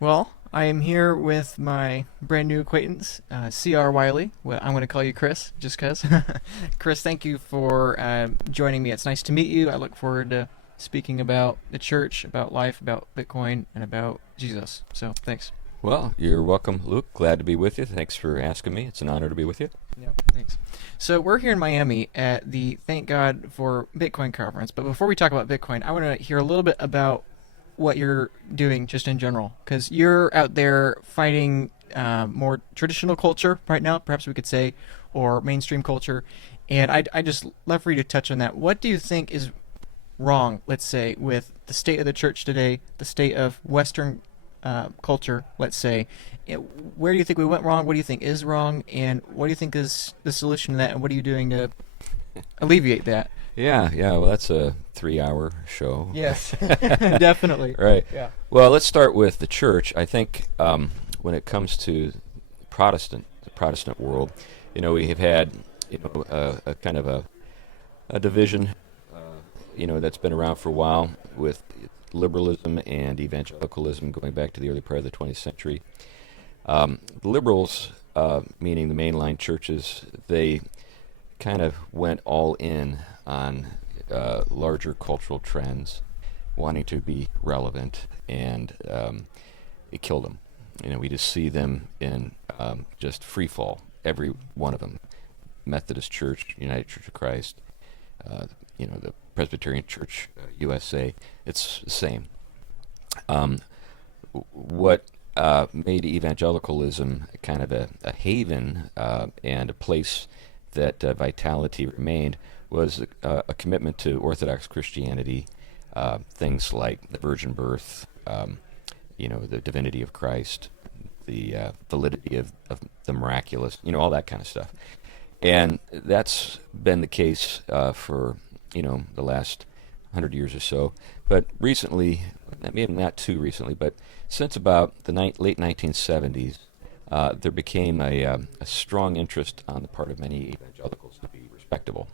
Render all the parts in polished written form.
Well, I am here with my brand new acquaintance, C.R. Wiley. Well, I'm going to call you Chris, just because. Chris, thank you for joining me. It's nice to meet you. I look forward to speaking about the church, about life, about Bitcoin, and about Jesus. So, thanks. Well, you're welcome, Luke. Glad to be with you. Thanks for asking me. It's an honor to be with you. Yeah, thanks. So, we're here in Miami at the Thank God for Bitcoin conference. But before we talk about Bitcoin, I want to hear a little bit about what you're doing just in general, because you're out there fighting more traditional culture right now, perhaps we could say, or mainstream culture. And I just love for you to touch on that. What do you think is wrong, let's say, with the state of the church today, the state of Western culture, let's say? Where do you think we went wrong? What do you think is wrong? And what do you think is the solution to that? And what are you doing to alleviate that? Yeah. Well, that's a 3-hour show. Yes, definitely. Right. Yeah. Well, let's start with the church. I think when it comes to the Protestant world, we have had, a kind of a division, that's been around for a while with liberalism and evangelicalism going back to the early part of the 20th century. The liberals, meaning the mainline churches, they kind of went all in on larger cultural trends, wanting to be relevant, and it killed them. We just see them in just free fall, every one of them. Methodist Church, United Church of Christ, the Presbyterian Church, USA, it's the same. What made evangelicalism kind of a haven and a place that vitality remained was a commitment to Orthodox Christianity, things like the virgin birth, the divinity of Christ, the validity of the miraculous, all that kind of stuff. And that's been the case for, the last 100 years or so. But recently, maybe not too recently, but since about the late 1970s, there became a strong interest on the part of many evangelicals to be respectable.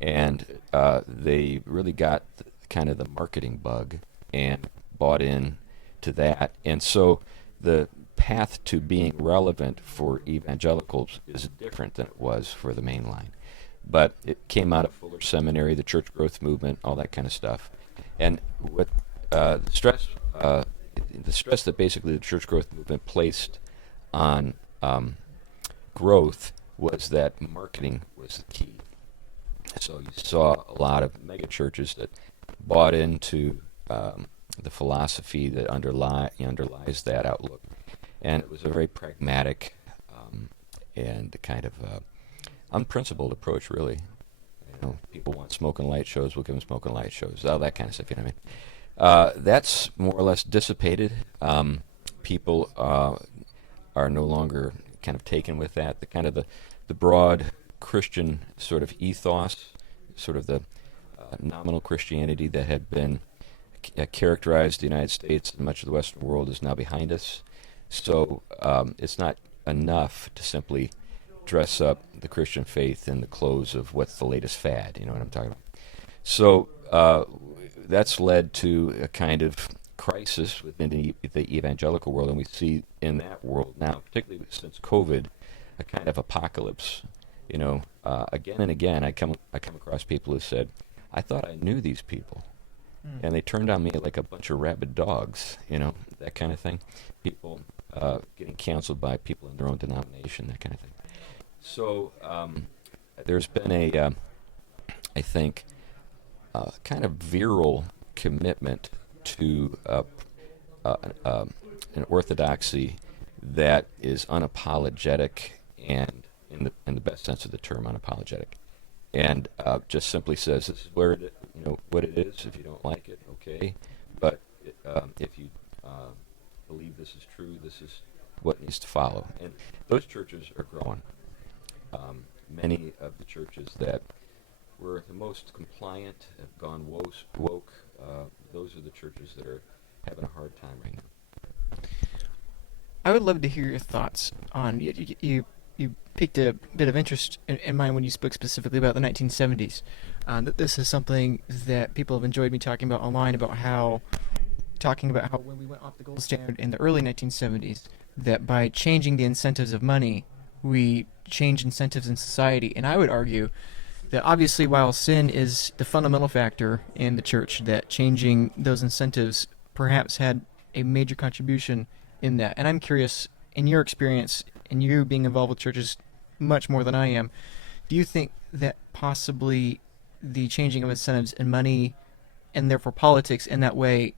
And they really got kind of the marketing bug and bought in to that. And so the path to being relevant for evangelicals is different than it was for the mainline. But it came out of Fuller Seminary, the church growth movement, all that kind of stuff. And what the stress that basically the church growth movement placed on growth was that marketing was the key. So you saw a lot of mega churches that bought into the philosophy that underlies that outlook, and it was a very pragmatic and kind of unprincipled approach, really. People want smoke and light shows, we'll give them smoke and light shows, all that kind of stuff. You know what I mean? That's more or less dissipated. People are no longer kind of taken with that. The kind of the broad Christian sort of ethos, sort of the nominal Christianity that had been characterized the United States and much of the Western world is now behind us. So it's not enough to simply dress up the Christian faith in the clothes of what's the latest fad. You know what I'm talking about? So that's led to a kind of crisis within the evangelical world, and we see in that world now, particularly since COVID, a kind of apocalypse. Again and again, I come across people who said, "I thought I knew these people," and they turned on me like a bunch of rabid dogs. That kind of thing. People getting canceled by people in their own denomination, that kind of thing. So there's been I think, kind of virile commitment to an orthodoxy that is unapologetic and, in the best sense of the term, unapologetic, and just simply says this is where what it is. If you don't like it, okay, but if you believe this is true, this is what needs to follow. And those churches are growing. Many of the churches that were the most compliant have gone woke. Those are the churches that are having a hard time right now. I would love to hear your thoughts on you piqued a bit of interest in mine when you spoke specifically about the 1970s. This is something that people have enjoyed me talking about online, about how talking about how when we went off the gold standard in the early 1970s, that by changing the incentives of money, we change incentives in society. And I would argue that obviously while sin is the fundamental factor in the church, that changing those incentives perhaps had a major contribution in that. And I'm curious, in your experience, and you being involved with churches much more than I am, do you think that possibly the changing of incentives in money and therefore politics in that way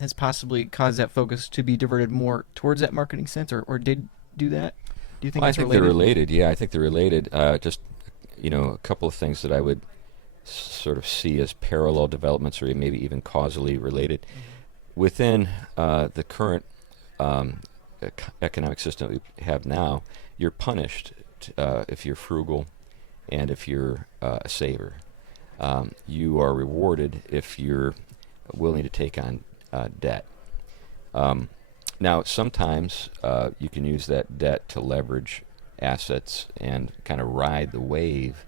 has possibly caused that focus to be diverted more towards that marketing sense, or did do that? Do you think Well, I that's think related? they're related. Yeah, I think they're related. Just a couple of things that I would sort of see as parallel developments, or maybe even causally related. Within the current economic system we have now, you're punished if you're frugal and if you're a saver. You are rewarded if you're willing to take on debt. Now, sometimes you can use that debt to leverage assets and kind of ride the wave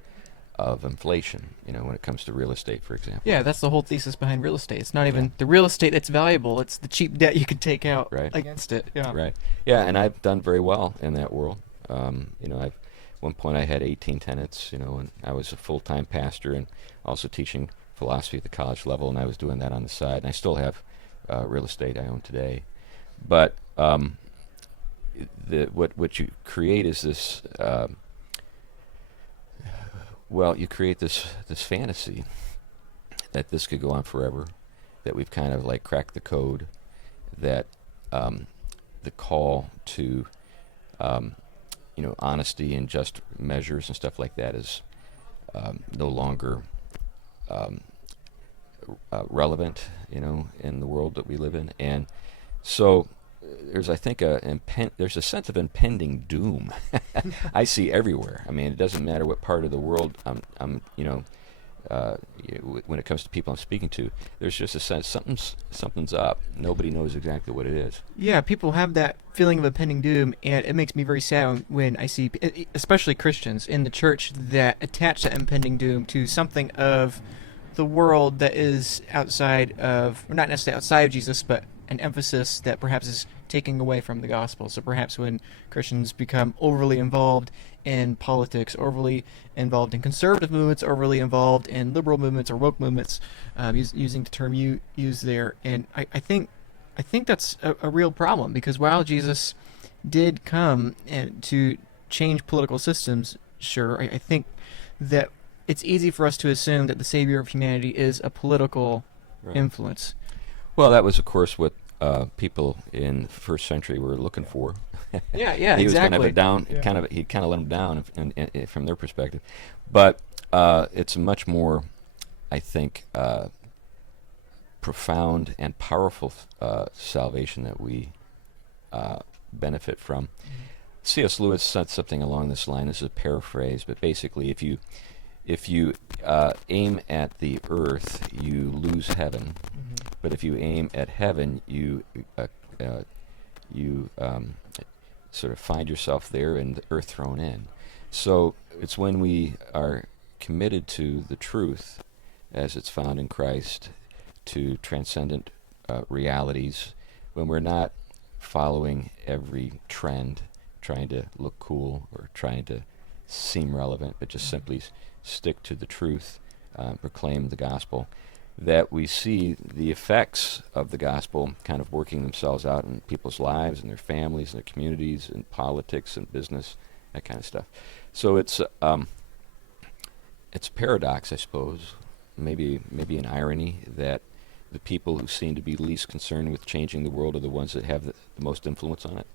of inflation, when it comes to real estate, for example. Yeah, that's the whole thesis behind real estate. It's not even the real estate that's valuable, it's the cheap debt you can take out against it. Yeah. Right. Yeah, and I've done very well in that world. At one point I had 18 tenants, and I was a full-time pastor and also teaching philosophy at the college level, and I was doing that on the side. And I still have real estate I own today. But what you create is this, you create this fantasy that this could go on forever, that we've kind of like cracked the code, that the call to honesty and just measures and stuff like that is no longer relevant, in the world that we live in. And so there's, I think, there's a sense of impending doom I see everywhere. I mean, it doesn't matter what part of the world when it comes to people I'm speaking to, there's just a sense something's up. Nobody knows exactly what it is. Yeah, people have that feeling of impending doom, and it makes me very sad when I see, especially Christians in the church, that attach that impending doom to something of the world that is outside of, or not necessarily outside of Jesus, but an emphasis that perhaps is taking away from the gospel. So perhaps when Christians become overly involved in politics, overly involved in conservative movements, overly involved in liberal movements or woke movements, using the term you use there, and I think that's a real problem, because while Jesus did come and to change political systems, sure, I think that it's easy for us to assume that the savior of humanity is a political influence. Well, that was, of course, what people in the first century were looking for. Yeah, he exactly. was kind of a down, he kind of let them down from their perspective. But it's a much more, I think, profound and powerful salvation that we benefit from. C.S. Lewis said something along this line. This is a paraphrase, but basically, if you aim at the earth, you lose heaven. But if you aim at heaven, you sort of find yourself there and the earth thrown in. So it's when we are committed to the truth as it's found in Christ, to transcendent realities, when we're not following every trend, trying to look cool or trying to seem relevant, but just simply stick to the truth, proclaim the gospel, that we see the effects of the gospel kind of working themselves out in people's lives and their families and their communities and politics and business, that kind of stuff. So it's a paradox, I suppose, maybe an irony, that the people who seem to be least concerned with changing the world are the ones that have the most influence on it.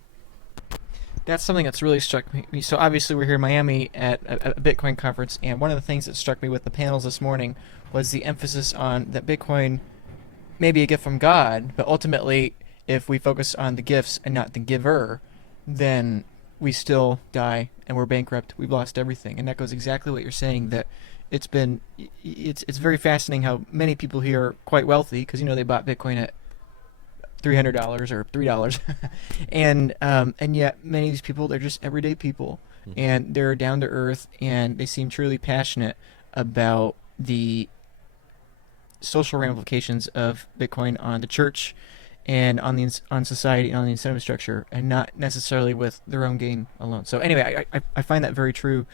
That's something that's really struck me. So obviously we're here in Miami at a Bitcoin conference, and one of the things that struck me with the panels this morning was the emphasis on that Bitcoin may be a gift from God, but ultimately, if we focus on the gifts and not the giver, then we still die and we're bankrupt. We've lost everything. And that goes exactly what you're saying, that it's very fascinating how many people here are quite wealthy, because they bought Bitcoin at $300 or $3, and yet many of these people, they're just everyday people, and they're down to earth, and they seem truly passionate about the social ramifications of Bitcoin on the church and on society and on the incentive structure, and not necessarily with their own gain alone. So anyway, I find that very true,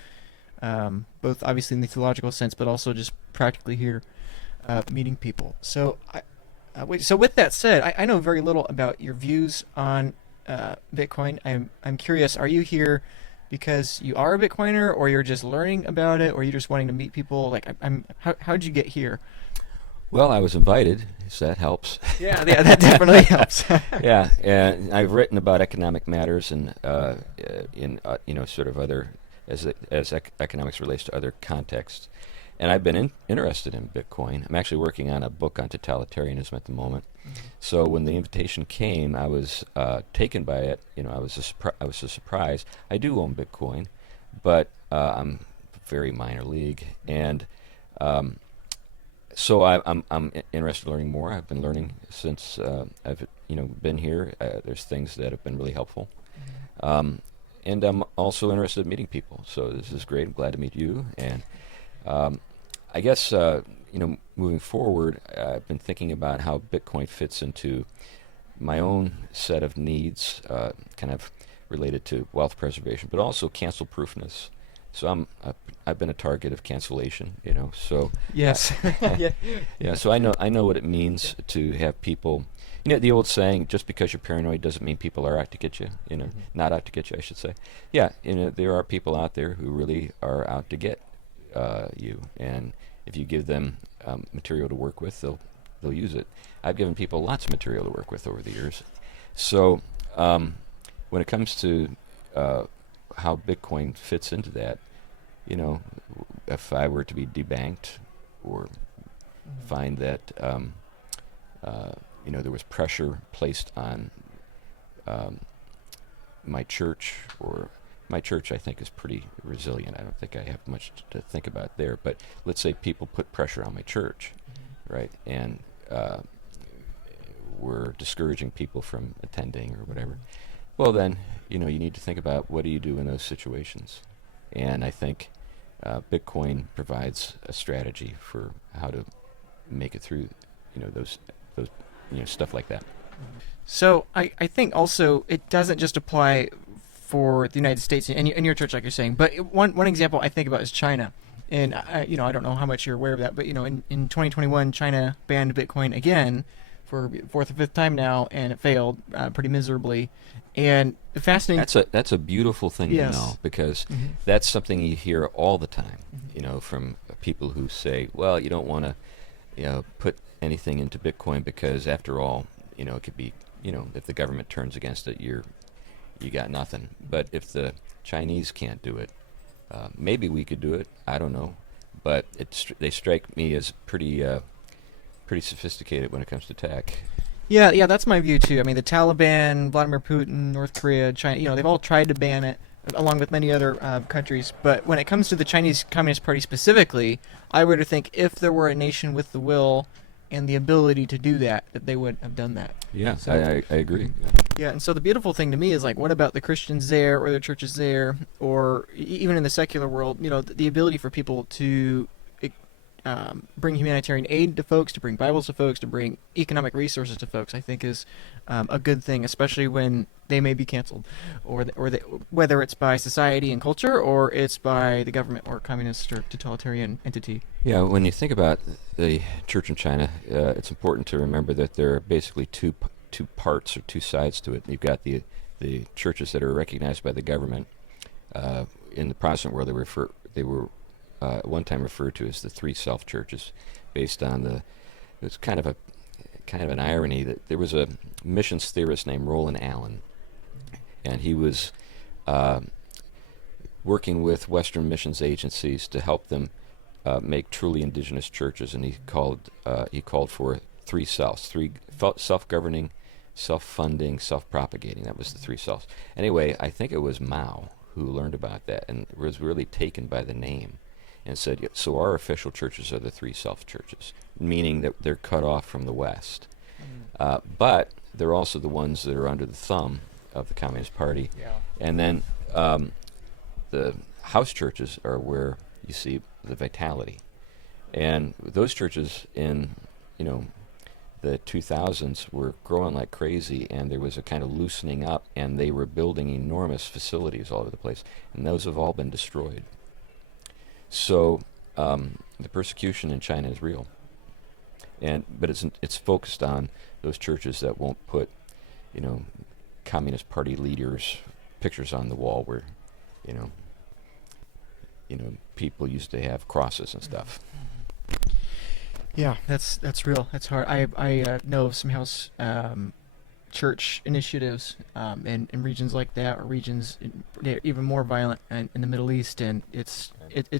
both obviously in the theological sense, but also just practically here, meeting people. So with that said, I know very little about your views on Bitcoin. I'm curious. Are you here because you are a Bitcoiner, or you're just learning about it, or you're just wanting to meet people? Like, how'd you get here? Well, I was invited, so that helps. Yeah, that definitely helps. Yeah, and I've written about economic matters and sort of other economics relates to other contexts, and I've been interested in Bitcoin. I'm actually working on a book on totalitarianism at the moment. So when the invitation came, I was taken by it. I was a surprise. I do own Bitcoin, but I'm very minor league, and so I'm interested in learning more. I've been learning since I've been here. There's things that have been really helpful, and I'm also interested in meeting people. So this is great. I'm glad to meet you. And I guess moving forward, I've been thinking about how Bitcoin fits into my own set of needs, kind of related to wealth preservation, but also cancel proofness. So I've been a target of cancellation, So Yes. Yeah. yeah. So I know what it means to have people. The old saying, just because you're paranoid doesn't mean people are out to get you. Not out to get you, I should say. Yeah. There are people out there who really are out to get you, and if you give them material to work with, they'll use it. I've given people lots of material to work with over the years. So when it comes to how Bitcoin fits into that, if I were to be debanked or find that there was pressure placed on my church, or my church I think is pretty resilient. I don't think I have much to think about there, but let's say people put pressure on my church, right, and were discouraging people from attending or whatever. Well, then, you need to think about what do you do in those situations. And I think Bitcoin provides a strategy for how to make it through, those stuff like that. So I think also it doesn't just apply for the United States and your church, like you're saying, but one example I think about is China. And I don't know how much you're aware of that, but in 2021, China banned Bitcoin again for fourth or fifth time now, and it failed pretty miserably. And fascinating. That's a beautiful thing to know, because that's something you hear all the time, from people who say, well, you don't want to, put anything into Bitcoin because after all, it could be, if the government turns against it, you got nothing. But if the Chinese can't do it, maybe we could do it. I don't know, but they strike me as pretty sophisticated when it comes to tech. Yeah, that's my view too. I mean, the Taliban, Vladimir Putin, North Korea, China, they've all tried to ban it, along with many other countries. But when it comes to the Chinese Communist Party specifically, I were to think if there were a nation with the will and the ability to do that they would have done that. Yeah, so, I agree. Yeah, and so the beautiful thing to me is, like, what about the Christians there, or the churches there, or even in the secular world, the ability for people to bring humanitarian aid to folks, to bring Bibles to folks, to bring economic resources to folks, I think is a good thing, especially when they may be canceled, whether it's by society and culture, or it's by the government or communist or totalitarian entity. Yeah, when you think about the church in China, it's important to remember that there are basically two parts or two sides to it. You've got the churches that are recognized by the government. In the Protestant world, they were at one time referred to as the three self-churches, based on it's kind of an irony that there was a missions theorist named Roland Allen, and he was working with Western missions agencies to help them make truly indigenous churches, and he called for three selves: three self-governing, self-funding, self-propagating. That was the three selves. Anyway, I think it was Mao who learned about that and was really taken by the name, and said, so our official churches are the three self-churches, meaning that they're cut off from the West. But they're also the ones that are under the thumb of the Communist Party. Yeah. And then the house churches are where you see the vitality. And those churches in you know, the 2000s were growing like crazy, and there was a kind of loosening up, and they were building enormous facilities all over the place, and those have all been destroyed. So the persecution in China is real, but it's focused on those churches that won't put, you know, Communist Party leaders' pictures on the wall where, you know, people used to have crosses and stuff. Yeah, that's real. That's hard. I know of some house church initiatives in regions like that, or regions they're even more violent in the Middle East, and it's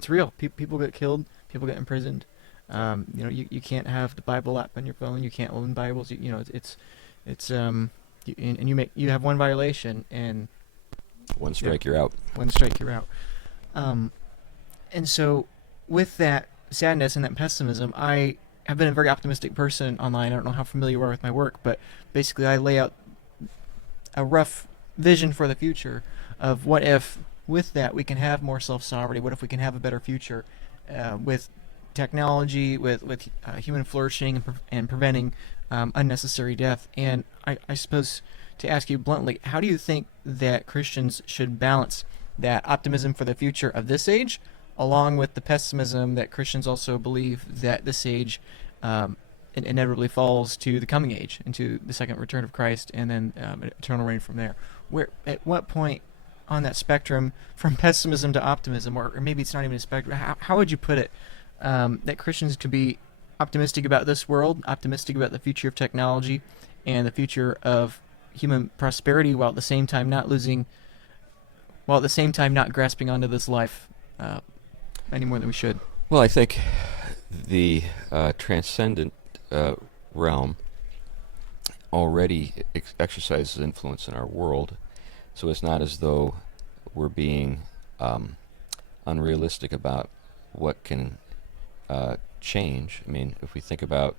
real. People get killed, people get imprisoned. You can't have the Bible app on your phone. You can't own Bibles. You have one violation, and One strike, you're out. one strike, you're out. And so, with that sadness and that pessimism, I have been a very optimistic person online. I don't know how familiar you are with my work, but basically I lay out a rough vision for the future of what if, with that, we can have more self-sovereignty. What if we can have a better future with technology, with human flourishing and preventing unnecessary death. And I suppose, to ask you bluntly, how do you think that Christians should balance that optimism for the future of this age, along with the pessimism that Christians also believe that this age inevitably falls to the coming age, into the second return of Christ, and then eternal reign from there? At what point on that spectrum, from pessimism to optimism, or maybe it's not even a spectrum, how would you put it, that Christians could be optimistic about this world, optimistic about the future of technology, and the future of human prosperity, while at the same time not grasping onto this life any more than we should? Well, I think the transcendent realm already exercises influence in our world, so it's not as though we're being unrealistic about what can change. I mean, if we think about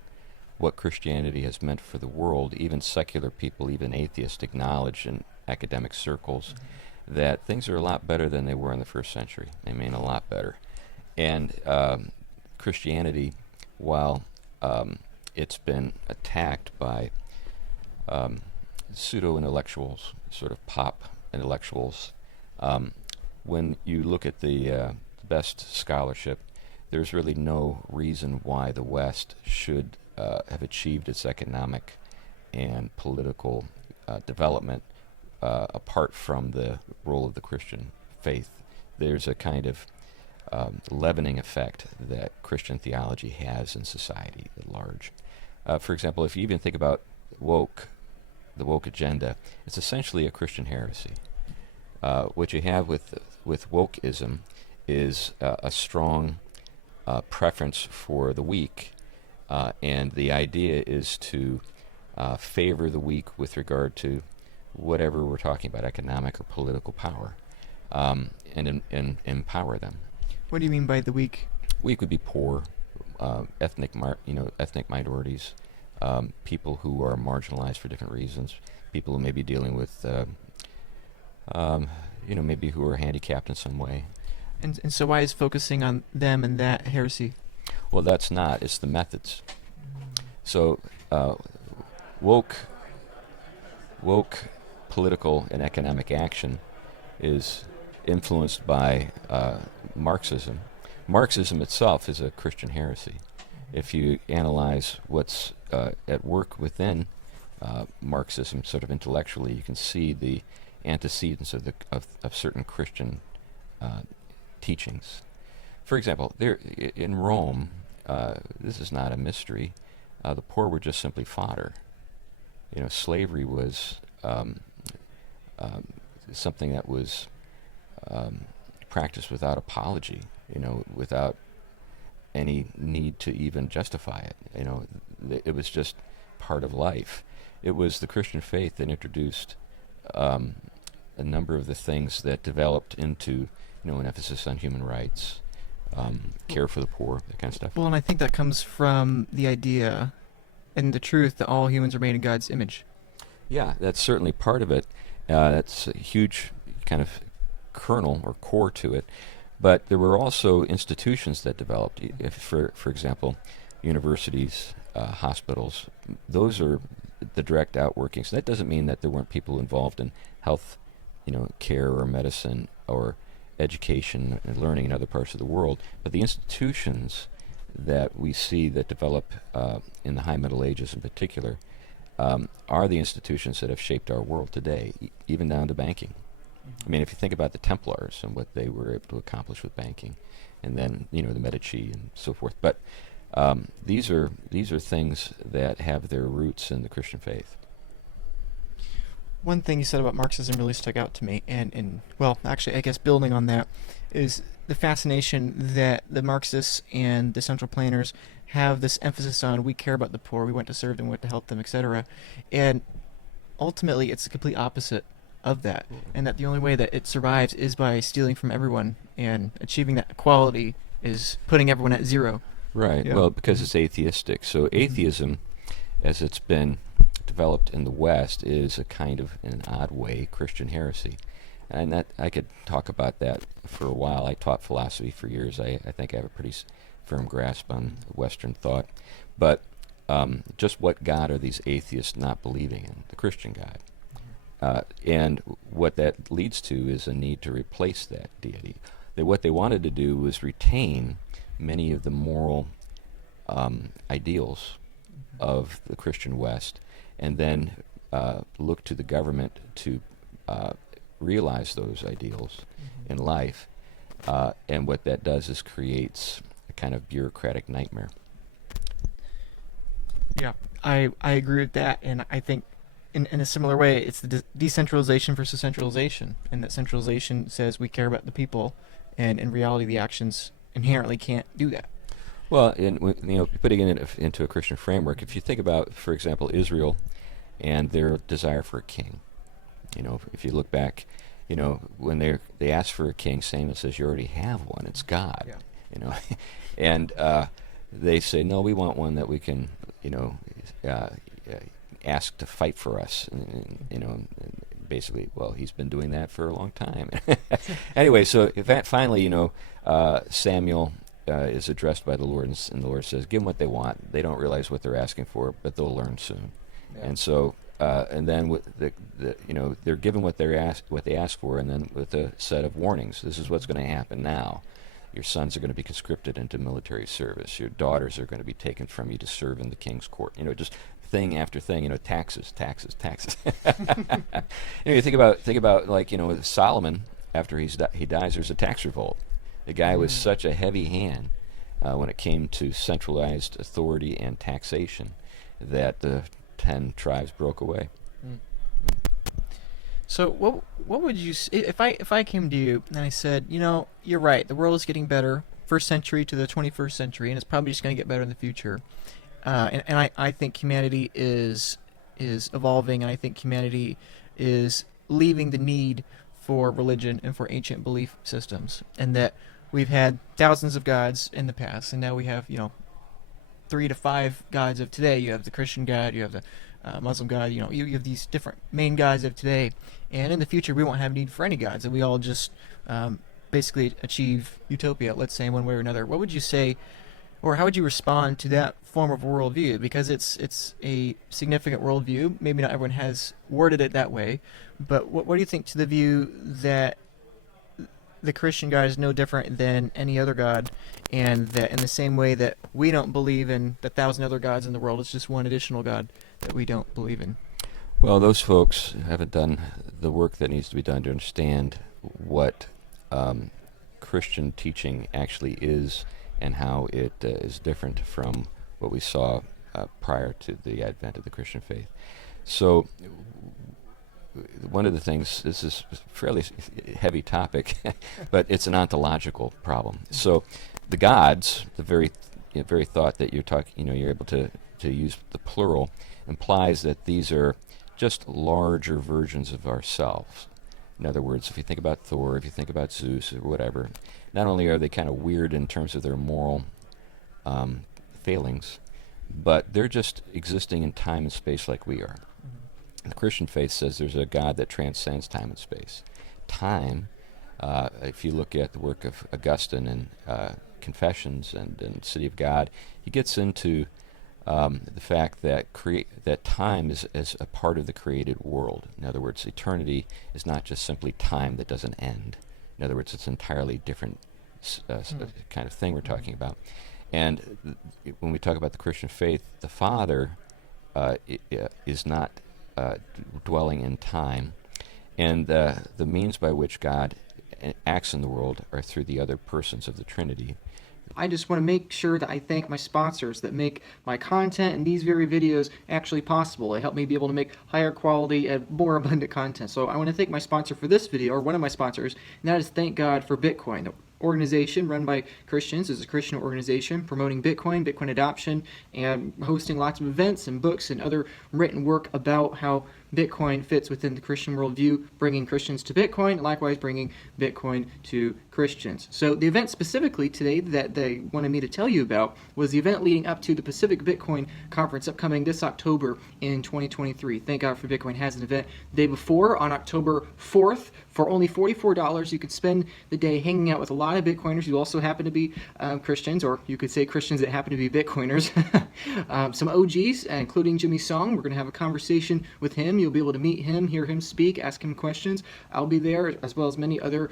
what Christianity has meant for the world, even secular people, even atheists acknowledge in academic circles that things are a lot better than they were in the first century. I mean, a lot better. And Christianity, while it's been attacked by pseudo-intellectuals, sort of pop intellectuals, when you look at the best scholarship, there's really no reason why the West should have achieved its economic and political development apart from the role of the Christian faith. There's a kind of leavening effect that Christian theology has in society at large. For example, if you even think about the woke agenda, it's essentially a Christian heresy. What you have with wokeism is a strong preference for the weak, and the idea is to favor the weak with regard to whatever we're talking about, economic or political power, and empower them. What do you mean by the weak? Weak would be poor, ethnic minorities, people who are marginalized for different reasons, people who may be dealing with, maybe who are handicapped in some way. And so why is focusing on them and that heresy? Well, it's the methods. So woke political and economic action is influenced by Marxism. Marxism itself is a Christian heresy. If you analyze what's at work within Marxism, sort of intellectually, you can see the antecedents of certain Christian teachings. For example, there in Rome, this is not a mystery. The poor were just simply fodder. Slavery was something that was practiced without apology. Without any need to even justify it. It was just part of life. It was the Christian faith that introduced a number of the things that developed into, an emphasis on human rights, care for the poor, that kind of stuff. Well, and I think that comes from the idea and the truth that all humans are made in God's image. Yeah, that's certainly part of it. That's a huge kind of kernel or core to it. But there were also institutions that developed. For example, universities, hospitals. Those are the direct outworkings. That doesn't mean that there weren't people involved in health, care or medicine or education and learning in other parts of the world. But the institutions that we see that develop in the High Middle Ages in particular are the institutions that have shaped our world today, even down to banking. I mean, if you think about the Templars and what they were able to accomplish with banking, and then the Medici and so forth. But these are things that have their roots in the Christian faith. One thing you said about Marxism really stuck out to me, and well, actually, I guess building on that is the fascination that the Marxists and the central planners have this emphasis on we care about the poor, we want to serve them, we want to help them, etc. And ultimately, it's the complete opposite of that, and that the only way that it survives is by stealing from everyone, and achieving that equality is putting everyone at zero. Right. Yeah. Well, because it's atheistic. So atheism, as it's been developed in the West, is a kind of, in an odd way, Christian heresy. And that I could talk about that for a while. I taught philosophy for years. I think I have a pretty firm grasp on Western thought. But just what God are these atheists not believing in? The Christian God. And what that leads to is a need to replace that deity. What they wanted to do was retain many of the moral ideals of the Christian West, and then look to the government to realize those ideals in life. And what that does is creates a kind of bureaucratic nightmare. Yeah, I agree with that, and I think in a similar way, it's the decentralization versus centralization, and that centralization says we care about the people, and in reality, the actions inherently can't do that. Well, putting it into a Christian framework, if you think about, for example, Israel and their desire for a king, if you look back, when they ask for a king, Samuel says, "You already have one. It's God." Yeah. And they say, "No, we want one that we can, ask to fight for us." And basically, well, he's been doing that for a long time. Anyway, so if that finally, Samuel is addressed by the Lord, and the Lord says, "Give them what they want. They don't realize what they're asking for, but they'll learn soon." Yeah. And so, and then with they're given what they ask for, and then with a set of warnings. This is what's going to happen now. Your sons are going to be conscripted into military service. Your daughters are going to be taken from you to serve in the king's court. Just thing after thing. Taxes. You think about like with Solomon, after he dies, there's a tax revolt. The guy was such a heavy hand when it came to centralized authority and taxation that the 10 tribes broke away. So what would you say if I came to you and I said, you're right, the world is getting better, first century to the 21st century, and it's probably just going to get better in the future. And I think humanity is evolving, and I think humanity is leaving the need for religion and for ancient belief systems, and that we've had thousands of gods in the past, and now we have 3 to 5 gods of today. You have the Christian God, you have the Muslim God. You have these different main gods of today, and in the future we won't have need for any gods, and we all just basically achieve utopia, let's say, in one way or another. What would you say, or how would you respond to that form of worldview? Because it's a significant worldview. Maybe not everyone has worded it that way, but what do you think to the view that the Christian God is no different than any other God, and that in the same way that we don't believe in the 1,000 other gods in the world, it's just one additional God that we don't believe in? Well, those folks haven't done the work that needs to be done to understand what Christian teaching actually is, and how it is different from what we saw prior to the advent of the Christian faith. So one of the things, this is a fairly heavy topic, but it's an ontological problem. So the gods, the very thought that you're able to use the plural, implies that these are just larger versions of ourselves. In other words, if you think about Thor, if you think about Zeus or whatever, not only are they kind of weird in terms of their moral failings, but they're just existing in time and space like we are. The Christian faith says there's a God that transcends time and space. Time, if you look at the work of Augustine and Confessions and City of God, he gets into the fact that that time is a part of the created world. In other words, eternity is not just simply time that doesn't end. In other words, it's an entirely different kind of thing we're talking about. And when we talk about the Christian faith, the Father is not dwelling in time, and the means by which God acts in the world are through the other persons of the Trinity. I just want to make sure that I thank my sponsors that make my content and these very videos actually possible. They help me be able to make higher quality and more abundant content. So I want to thank my sponsor for this video, or one of my sponsors, and that is Thank God for Bitcoin. The organization run by Christians is a Christian organization promoting Bitcoin, Bitcoin adoption, and hosting lots of events and books and other written work about how Bitcoin fits within the Christian worldview, bringing Christians to Bitcoin, and likewise bringing Bitcoin to Christians. So the event specifically today that they wanted me to tell you about was the event leading up to the Pacific Bitcoin Conference upcoming this October in 2023. Thank God for Bitcoin has an event the day before on October 4th. For only $44, you could spend the day hanging out with a lot of Bitcoiners who also happen to be Christians, or you could say Christians that happen to be Bitcoiners. Some OGs, including Jimmy Song. We're going to have a conversation with him. You'll be able to meet him, hear him speak, ask him questions. I'll be there, as well as many other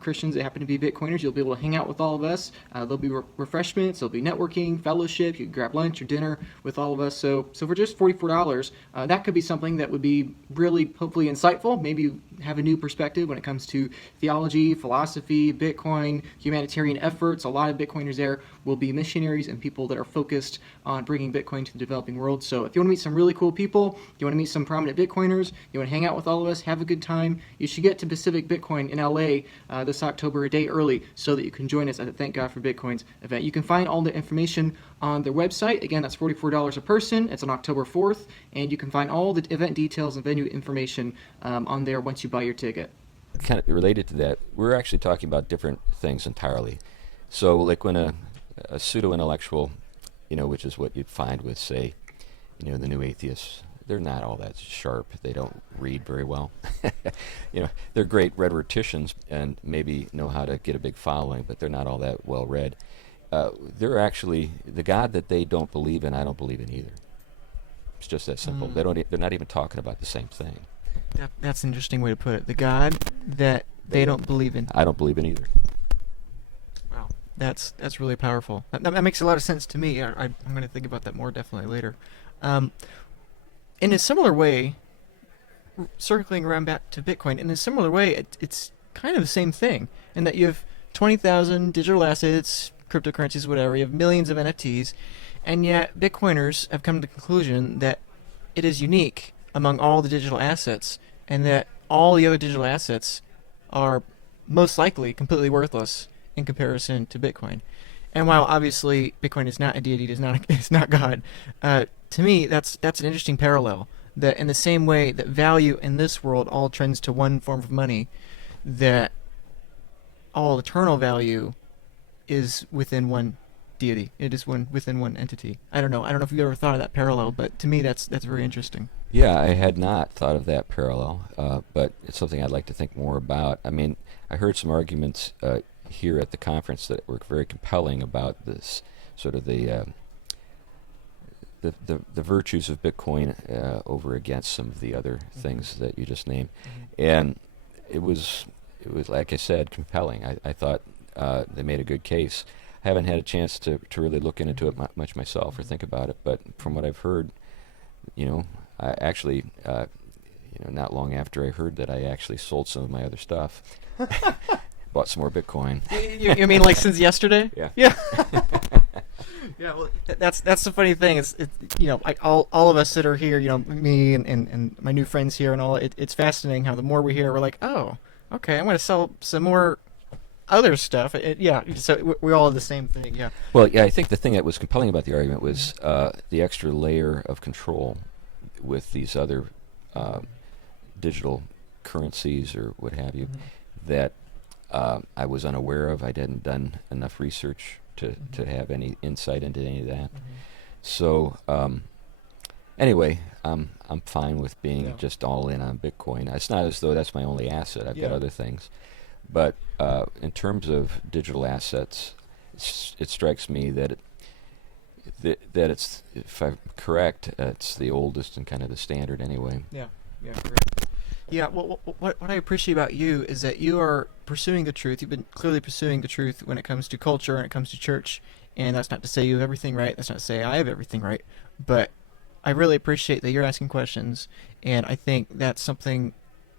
Christians that happen to be Bitcoiners. You'll be able to hang out with all of us. There'll be refreshments, there'll be networking, fellowship. You can grab lunch or dinner with all of us. So for just $44, that could be something that would be really, hopefully, insightful. Maybe you have a new perspective when it comes to theology, philosophy, Bitcoin, humanitarian efforts. A lot of Bitcoiners there will be missionaries and people that are focused on bringing Bitcoin to the developing world. So if you want to meet some really cool people, you want to meet some prominent Bitcoiners, you want to hang out with all of us, have a good time, you should get to Pacific Bitcoin in LA this October, a day early, so that you can join us at the Thank God for Bitcoin's event. You can find all the information on their website. Again, that's $44 a person. It's on October 4th, and you can find all the event details and venue information on there once you buy your ticket. Kind of related to that, we're actually talking about different things entirely. So like when a pseudo-intellectual, which is what you'd find with, say, the new atheists, they're not all that sharp. They don't read very well. They're great rhetoricians and maybe know how to get a big following, but they're not all that well read. They're actually, the God that they don't believe in, I don't believe in either. It's just that simple. They're not even talking about the same thing. That's an interesting way to put it. The God that they don't believe in. I don't believe in either. Wow, that's really powerful. That makes a lot of sense to me. I'm going to think about that more definitely later. In a similar way, circling around back to Bitcoin, in a similar way, it's kind of the same thing in that you have 20,000 digital assets, cryptocurrencies, whatever. You have millions of NFTs, and yet Bitcoiners have come to the conclusion that it is unique among all the digital assets, and that all the other digital assets are most likely completely worthless in comparison to Bitcoin. And while obviously Bitcoin is not a deity, it's not God, to me that's an interesting parallel. That in the same way that value in this world all trends to one form of money, that all eternal value is within one deity. It is within one entity. I don't know if you've ever thought of that parallel, but to me that's very interesting. Yeah, I had not thought of that parallel, but it's something I'd like to think more about. I mean, I heard some arguments here at the conference that were very compelling about this sort of the virtues of Bitcoin over against some of the other things that you just named, and it was like I said, compelling. I thought they made a good case. I haven't had a chance to really look into it much myself or think about it, but from what I've heard, I actually, not long after I heard that, I actually sold some of my other stuff, bought some more Bitcoin. You mean like since yesterday? Yeah. Yeah. Yeah. Well, that's the funny thing. It's all of us that are here, me and my new friends here and all. It's fascinating how the more we hear, we're like, oh, okay, I'm going to sell some more other stuff. So we all have the same thing. Yeah. Well, yeah, I think the thing that was compelling about the argument was the extra layer of control with these other digital currencies or what have you that I was unaware of. I hadn't done enough research to have any insight into any of that. So anyway, I'm fine with being just all in on Bitcoin. It's not as though that's my only asset. I've got other things. But in terms of digital assets, it strikes me that that it's, if I'm correct, it's the oldest and kind of the standard anyway. Yeah, yeah, great. Yeah, well, what I appreciate about you is that you are pursuing the truth. You've been clearly pursuing the truth when it comes to culture and it comes to church. And that's not to say you have everything right. That's not to say I have everything right. But I really appreciate that you're asking questions. And I think that's something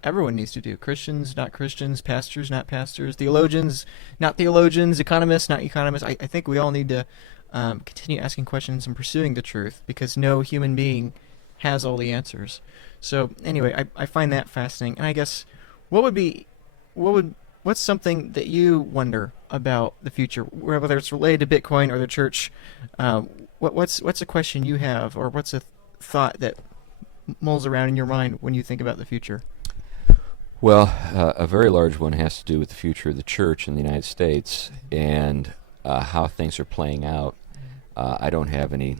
everyone needs to do. Christians, not Christians, pastors, not pastors, theologians, not theologians, economists, not economists. I think we all need to continue asking questions and pursuing the truth because no human being has all the answers. So anyway, I find that fascinating. And I guess what's something that you wonder about the future, whether it's related to Bitcoin or the church? What's a question you have, or what's a thought that mulls around in your mind when you think about the future? Well, a very large one has to do with the future of the church in the United States and how things are playing out. I don't have any.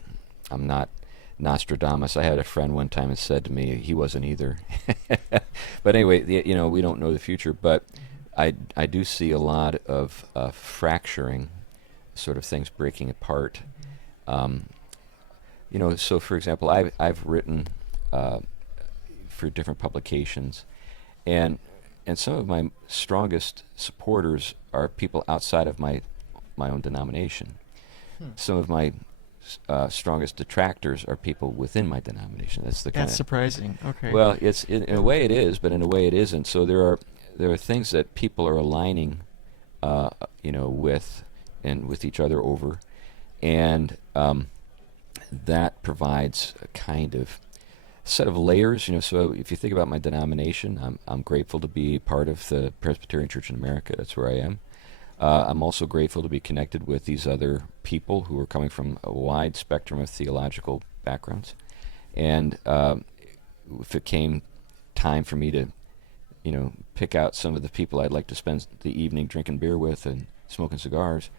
I'm not Nostradamus. I had a friend one time that said to me he wasn't either. But anyway, we don't know the future, but I do see a lot of fracturing, sort of things breaking apart. So for example, I've written for different publications, and some of my strongest supporters are people outside of my own denomination. Some of my strongest detractors are people within my denomination. That's surprising. Okay. Well, it's in a way it is, but in a way it isn't. So there are things that people are aligning, with each other over, and that provides a kind of set of layers. So if you think about my denomination, I'm grateful to be part of the Presbyterian Church in America. That's where I am. I'm also grateful to be connected with these other people who are coming from a wide spectrum of theological backgrounds. And if it came time for me to, pick out some of the people I'd like to spend the evening drinking beer with and smoking cigars,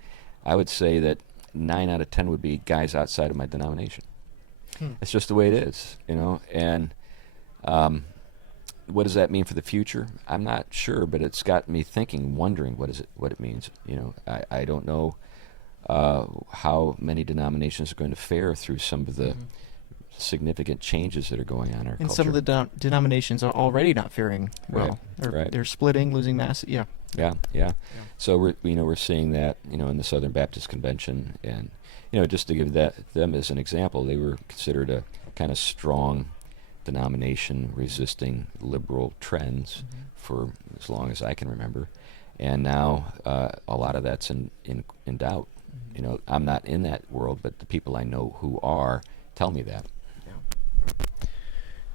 I would say that 9 out of 10 would be guys outside of my denomination. It's just the way it is, And what does that mean for the future? I'm not sure, but it's got me thinking, wondering what it means. I don't know how many denominations are going to fare through some of the significant changes that are going on in our and culture. some of the denominations are already not faring well. Right. They're splitting, losing mass. Yeah. Yeah. So we're seeing that in the Southern Baptist Convention, and just to give them as an example, they were considered a kind of strong denomination resisting liberal trends for as long as I can remember, and now a lot of that's in doubt. I'm not in that world, but the people I know who are tell me that.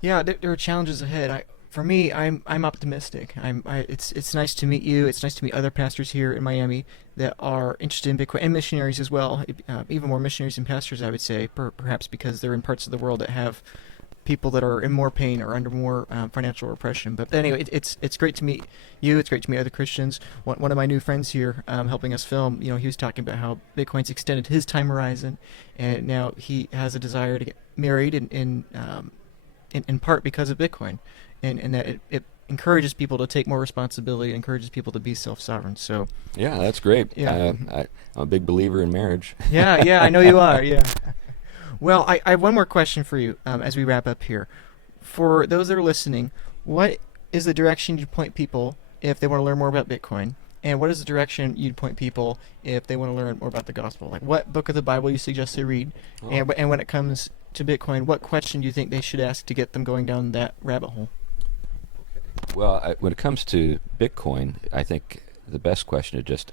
Yeah, there are challenges ahead. For me, I'm optimistic. It's nice to meet you. It's nice to meet other pastors here in Miami that are interested in Bitcoin, and missionaries as well. Even more missionaries and pastors, I would say, perhaps because they're in parts of the world that have people that are in more pain or under more financial repression. But anyway, it's great to meet you. It's great to meet other Christians. One of my new friends here helping us film, he was talking about how Bitcoin's extended his time horizon, and now he has a desire to get married in part because of Bitcoin, and that it encourages people to take more responsibility, encourages people to be self-sovereign. So yeah, that's great. Yeah. I'm a big believer in marriage. Yeah, I know you are. Yeah. Well, I have one more question for you as we wrap up here. For those that are listening, what is the direction you'd point people if they want to learn more about Bitcoin? And what is the direction you'd point people if they want to learn more about the gospel? Like, what book of the Bible you suggest they read? Oh. And when it comes to Bitcoin, what question do you think they should ask to get them going down that rabbit hole? Well, when it comes to Bitcoin, I think the best question to just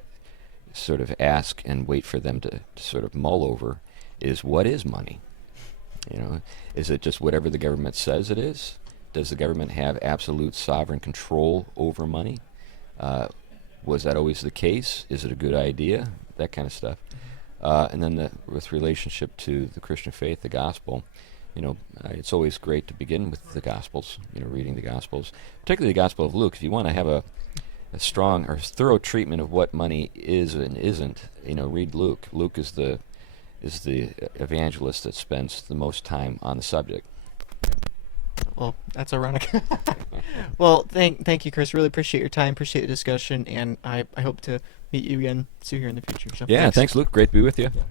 sort of ask and wait for them to sort of mull over is, what is money? Is it just whatever the government says it is? Does the government have absolute sovereign control over money? Was that always the case? Is it a good idea? That kind of stuff. And then with relationship to the Christian faith, the gospel, it's always great to begin with the Gospels, reading the Gospels, particularly the Gospel of Luke. If you want to have a strong or thorough treatment of what money is and isn't, read Luke. Luke is the evangelist that spends the most time on the subject. Well, that's ironic. Well, thank you, Chris. Really appreciate your time, appreciate the discussion, and I hope to meet you again soon here in the future. So yeah, thanks, Luke. Great to be with you. Yeah.